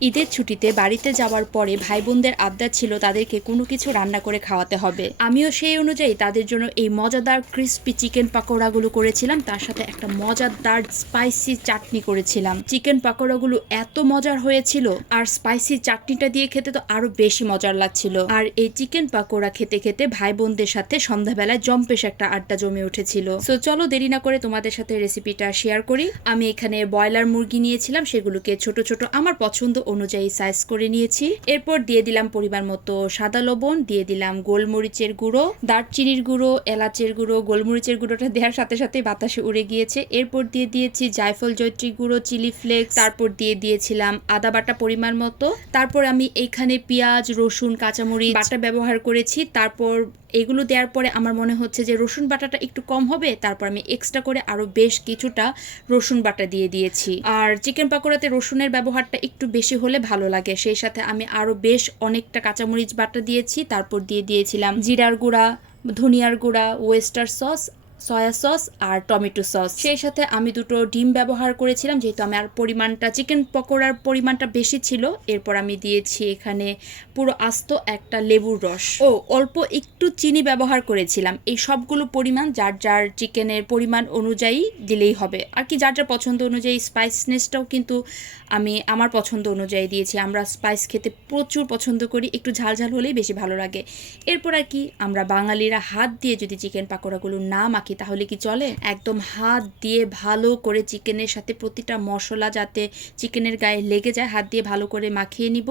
ঈদের ছুটিতে বাড়িতে যাওয়ার পরে ভাই বোনদের আবদার ছিল তাদেরকে কোনো কিছু রান্না করে খাওয়াতে হবে। আমিও সেই অনুযায়ী তাদের জন্য এই মজাদার ক্রিস্পি চিকেন পাকোড়াগুলো করেছিলাম, তার সাথে একটা মজাদার স্পাইসি চাটনি করেছিলাম। চিকেন পাকোড়াগুলো এত মজার হয়েছিল, আর স্পাইসি চাটনিটা দিয়ে খেতে তো আরো বেশি মজার লাগছিল। আর এই চিকেন পাকোড়া খেতে খেতে ভাই বোনদের সাথে সন্ধ্যাবেলায় জম্পেশ একটা আড্ডা জমে উঠেছিল। সো চলো দেরি না করে তোমাদের সাথে রেসিপিটা শেয়ার করি। আমি এখানে ব্রয়লার মুরগি নিয়েছিলাম, সেগুলোকে ছোট ছোট আমার পছন্দ অনুযায়ী সাইজ করে নিয়েছি। এরপর দিয়ে দিলাম পরিমাণ মতো সাদা লবণ, দিয়ে দিলাম গোলমরিচের গুঁড়ো, দারচিনির গুঁড়ো, এলাচের গুঁড়ো। গোলমরিচের গুঁড়োটা দেওয়ার সাথে সাথে বাতাসে উড়ে গিয়েছে। এরপর দিয়ে দিয়েছি জায়ফল জয়ত্রী গুঁড়ো, চিলি ফ্লেক্স, তারপর দিয়ে দিয়েছিলাম আদা বাটা পরিমাণ মতো। তারপর আমি এইখানে পেঁয়াজ, রসুন, কাঁচামরিচ বাটা ব্যবহার করেছি। তারপর এগুলো দেওয়ার পরে আমার মনে হচ্ছে যে রসুন বাটাটা একটু কম হবে, তারপর আমি এক্সট্রা করে আরো বেশ কিছুটা রসুন বাটা দিয়ে দিয়েছি। আর চিকেন পাকোড়াতে রসুনের ব্যবহারটা একটু বেশি হলে ভালো লাগে, সেই সাথে আমি আরো বেশ অনেকটা কাঁচামরিচ বাটা দিয়েছি। তারপর দিয়ে দিয়েছিলাম জিরার গুঁড়া, ধনিয়ার গুঁড়া, ওয়েস্টার সস, সয়া সস আর টমেটো সস। সেই সাথে আমি দুটো ডিম ব্যবহার করেছিলাম, যেহেতু আমার পরিমাণটা চিকেন পকোড়ার পরিমাণটা বেশি ছিল। এরপর আমি দিয়েছি এখানে পুরো আস্ত একটা লেবুর রস ও অল্প একটু চিনি ব্যবহার করেছিলাম। এই সবগুলো পরিমাণ যার যার চিকেনের পরিমাণ অনুযায়ী দিলেই হবে আর কি, যার যার পছন্দ অনুযায়ী। স্পাইসনেসটাও কিন্তু আমি আমার পছন্দ অনুযায়ী দিয়েছি। আমরা স্পাইস খেতে প্রচুর পছন্দ করি, একটু ঝাল ঝাল হলেই বেশি ভালো লাগে। এরপর আর কি, আমরা বাঙালিরা হাত দিয়ে যদি চিকেন পাকোড়াগুলো না মাখি তাহলে কি চলে? একদম হাত দিয়ে ভালো করে চিকেনের সাথে প্রতিটা মশলা যাতে চিকেনের গায়ে লেগে যায় হাত দিয়ে ভালো করে মাখিয়ে নিব।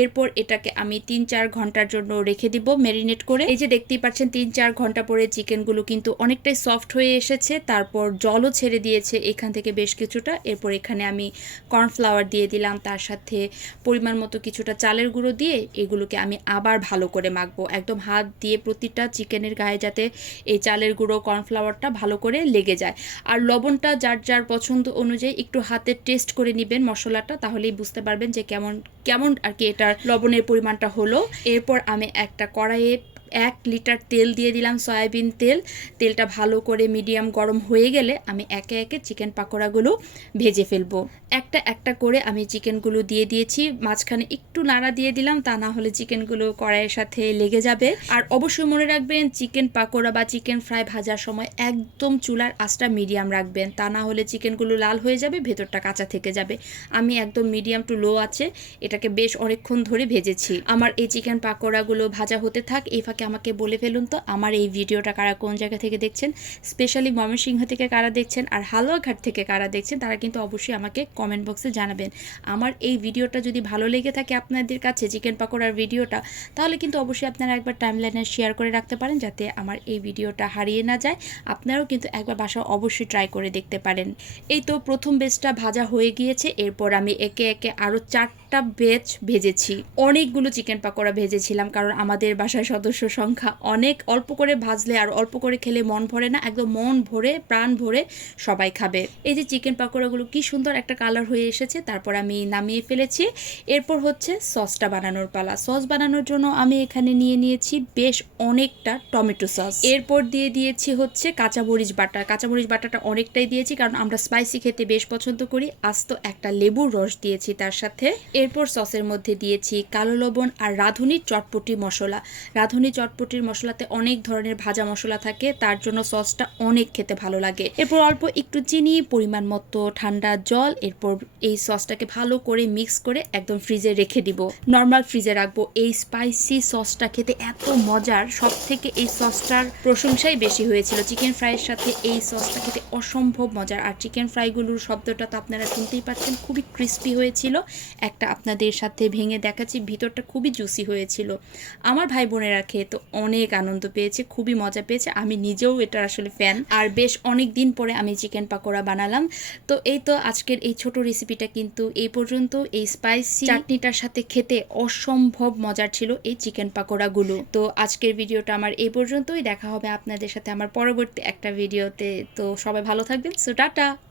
এরপর এটাকে আমি 3-4 ঘন্টার জন্য রেখে দিব ম্যারিনেট করে। এই যে দেখতেই পাচ্ছেন 3-4 ঘন্টা পরে চিকেনগুলো কিন্তু অনেকটাই সফট হয়ে এসেছে, তারপর জলও ছেড়ে দিয়েছে এখান থেকে বেশ কিছুটা। এরপর এখানে আমি কর্নফ্লাওয়ার দিয়ে দিলাম, তার সাথে পরিমাণ মতো কিছুটা চালের গুঁড়ো দিয়ে এগুলোকে আমি আবার ভালো করে মাখবো। একদম হাত দিয়ে প্রতিটা চিকেনের গায়ে যাতে এই চালের গুঁড়ো, কর্নফ্লাওয়ারটা ভালো করে লেগে যায়। আর লবণটা যার যার পছন্দ অনুযায়ী একটু হাতে টেস্ট করে নেবেন মশলাটা, তাহলেই বুঝতে পারবেন যে কেমন কেমন আর কি এটার লবণের পরিমাণটা হলো। এরপর আমি একটা কড়াইয়ে 1 লিটার তেল দিয়ে দিলাম, সয়াবিন তেল। তেলটা ভালো করে মিডিয়াম গরম হয়ে গেলে আমি একে একে চিকেন পাকোড়াগুলো ভেজে ফেলবো। একটা একটা করে আমি চিকেনগুলো দিয়ে দিয়েছি, মাঝখানে একটু নাড়া দিয়ে দিলাম, তা না হলে চিকেনগুলো কড়াইয়ের সাথে লেগে যাবে। আর অবশ্যই মনে রাখবেন চিকেন পাকোড়া বা চিকেন ফ্রাই ভাজার সময় একদম চুলার আঁচটা মিডিয়াম রাখবেন, তা না হলে চিকেনগুলো লাল হয়ে যাবে, ভেতরটা কাঁচা থেকে যাবে। আমি একদম মিডিয়াম টু লো আছে এটাকে বেশ অনেকক্ষণ ধরে ভেজেছি। আমার এই চিকেন পাকোড়াগুলো ভাজা হতে থাক, এই ফাঁকে আমাকে বলে ফেলুন তো আমার এই ভিডিওটা কারা কোন জায়গা থেকে দেখছেন, স্পেশালি ময়মনসিংহ থেকে কারা দেখছেন আর হালুয়াঘাট থেকে কারা দেখছেন, তারা কিন্তু অবশ্যই আমাকে কমেন্ট বক্সে জানাবেন। আমার এই ভিডিওটা যদি ভালো লেগে থাকে আপনাদের কাছে, চিকেন পাকোড়ার ভিডিওটা, তাহলে কিন্তু অবশ্যই আপনারা একবার টাইমলাইনে শেয়ার করে রাখতে পারেন যাতে আমার এই ভিডিওটা হারিয়ে না যায়। আপনারাও কিন্তু একবার বাসায় অবশ্যই ট্রাই করে দেখতে পারেন। এই তো প্রথম বেচটা ভাজা হয়ে গিয়েছে। এরপর আমি একে একে আরও 4টা বেচ ভেজেছি। অনেকগুলো চিকেন পাকোড়া ভেজেছিলাম, কারণ আমাদের বাসায় সদস্য সংখ্যা অনেক। অল্প করে ভাজলে আর অল্প করে খেলে মন ভরে না, একদম মন ভরে প্রাণ ভরে সবাই খাবে। এই যে চিকেন পাকোড়াগুলো কি সুন্দর একটা কালার হয়ে এসেছে, তারপর আমি নামিয়ে ফেলেছি। এরপর হচ্ছে সসটা বানানোর পালা। সস বানানোর জন্য আমি এখানে নিয়ে নিয়েছি বেশ অনেকটা টমেটো সস। এরপর দিয়ে দিয়েছি হচ্ছে কাঁচামরিচ বাটা। কাঁচামরিচ বাটাটা অনেকটাই দিয়েছি কারণ আমরা স্পাইসি খেতে বেশ পছন্দ করি। আস্ত একটা লেবুর রস দিয়েছি তার সাথে। এরপর সসের মধ্যে দিয়েছি কালো লবণ আর রাঁধুনির চটপটি মশলা। রাঁধুনি চটপটির মশলাতে অনেক ধরনের ভাজা মশলা থাকে, তার জন্য সসটা অনেক খেতে ভালো লাগে। এরপর অল্প একটু চিনি, পরিমাণ মতো ঠান্ডা জল। এরপর এই সসটাকে ভালো করে মিক্স করে একদম ফ্রিজে রেখে দিব, নর্মাল ফ্রিজে রাখবো। এই স্পাইসি সসটা খেতে এত মজার, সব থেকে এই সসটার প্রশংসাই বেশি হয়েছিল। চিকেন ফ্রাইয়ের সাথে এই সসটা খেতে অসম্ভব মজার। আর চিকেন ফ্রাইগুলোর শব্দটা তো আপনারা শুনতেই পাচ্ছেন, খুবই ক্রিস্পি হয়েছিল। একটা আপনাদের সাথে ভেঙে দেখাচ্ছি, ভিতরটা খুবই জুসি হয়েছিল। আমার ভাই বোনেরা খেয়ে তো অনেক আনন্দ পেয়েছে, খুবই মজা পেয়েছে। আমি নিজেও এটার আসলে ফ্যান। আর বেশ অনেক দিন পরে আমি চিকেন পাকোড়া বানালাম। তো এই তো আজকের এই ছোট রেসিপিটা কিন্তু এই পর্যন্ত। এই স্পাইসি চাটনিটার সাথে খেতে অসম্ভব মজার ছিল এই চিকেন পাকোড়াগুলো। তো আজকের ভিডিওটা আমার এই পর্যন্তই। দেখা হবে আপনাদের সাথে আমার পরবর্তী একটা ভিডিওতে। তো সবাই ভালো থাকবেন। So tata.